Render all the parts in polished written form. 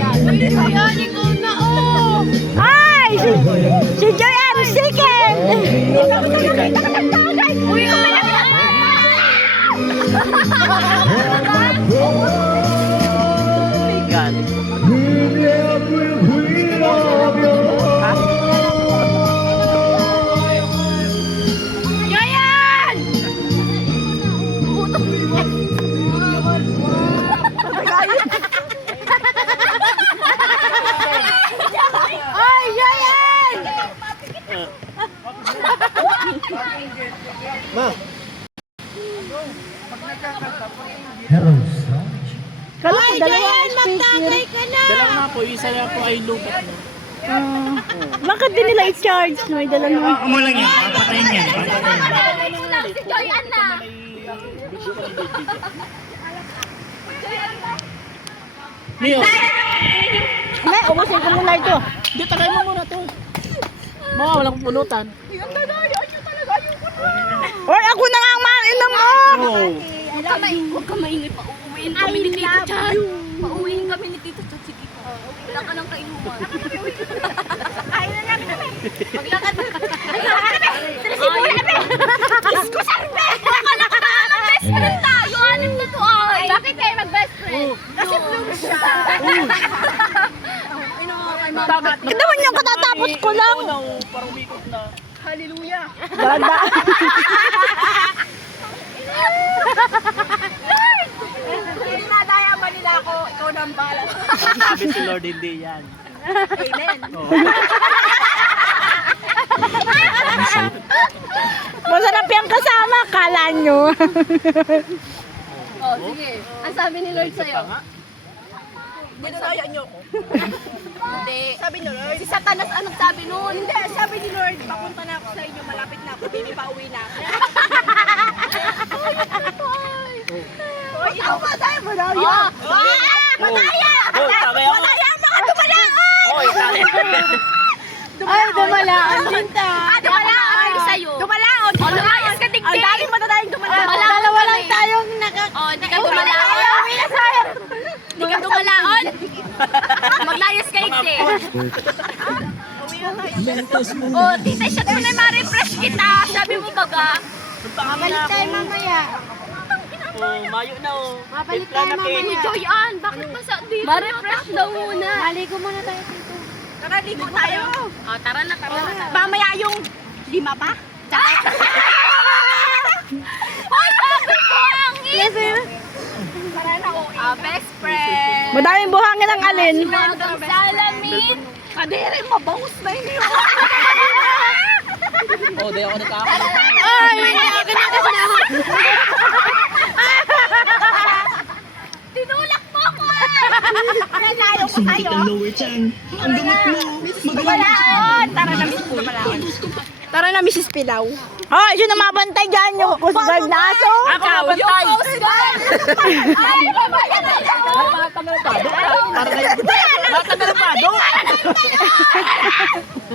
Ayan, ikaw na, oh! Ay! Si Joyan, second! Uy, oh! Yayan! Ay, Yayan! Hello, Kala ko Ay, dalawa Yayan, ang speaker. magtagay ka na! Dalawa nga po, isa lang po ay lupat mo. Bakit din nila i-charge? May dala naman. Mo lang yan, papatayin yan. Si Joyan na! Mio, May, ubusin ko muna ito. hindi tagay mo muna to. Mga walang pulutan. Oy, ako na nga ang mainom mo! Oh. Huwag ka maingay pa. Uuwiin kami ni Tito Chan. Pauwiin kami ni Tito Chan. Sige pa. Wala ka ng kainuman. Ay, na lang kami. Maglakad na. Diyos ko, sarbe! Akala ka na best friend tayo. Anim na to ay. Bakit kayo mag-best friend? Kasi blue siya. Ito naman yung katatapos ko lang. Parang umikot na. Hallelujah. Ganda. Dinadaya ba nila ako? Ikaw na ang bahala. Sabi si Lord, hindi yan. Amen. Oh. Masarap yung kasama, kala nyo. Oh, sige. Ang sabi ni Lord sa'yo? Dinadaya niyo ako. Hindi. Sabi ni Lord. Si Satanas anong sabi nun? Hindi, sabi ni Lord, papunta na ako sa inyo, malapit na ako, baby, pauwi na ako. Oy, ikaw ba tayo? Madaya! Madaya! Oh, tagay ako. Madaya ang mga dumalaan! Oh, tagay. Ay, dumalaan din ta. Dumalaan sa'yo. Dumalaon! O, lumayas ka tigti. Ang dami matadayang dumalaon. Dalawa lang tayong O, hindi ka dumalaon. Hindi ka dumalaon. Maglayas ka tigti. O, tita, shot mo na ma-refresh kita. Sabi mo baga. Balik tayo mamaya. Oh, mayo na oh. Mabalik May plan tayo na mamaya. Uy, Joyan, bakit ba sa dito? Ma-refresh daw muna. Maligo muna tayo dito. Tara, ligo tayo. O, tara na, tara na. Mamaya yung 5 pa. Uy, sabi ko ang Yes, sir. Tara na, oh. best friend. Madaming buhangin ang alin. Magang salamin. Kadiri, mabangus na yun yun. Oh, di ako nakakalit. Ay! Tinulak mo ako. Nalayo ko tayo. lower chan. Ang gamot mo. Dumalaon! Tara na, Mrs. Dumalaon. Tara na, Mrs. Pilaw. Hoy, sino mabantay dyan? Yung Coast Guard na aso? Ako, bantay. Ay, babayan na lang. Natagalapado.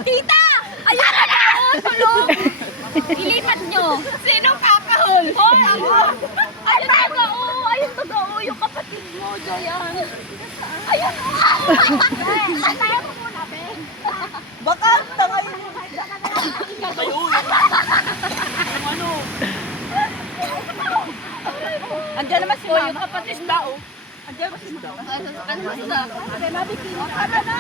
Tita! Ayun na na! Tulong! Ilipat nyo! Sino kakahol? Hoy! Ayun taga-o! Ayun taga-o! Yung kapatid mo, Joyan! Ayun! Antayan mo muna, Ben! Baka, tangayin mo. Tayo. Ano? Andiyan naman si Mama. Yung kapatid mo! Andiyan naman si Mama. Ano ba sa? Tara na!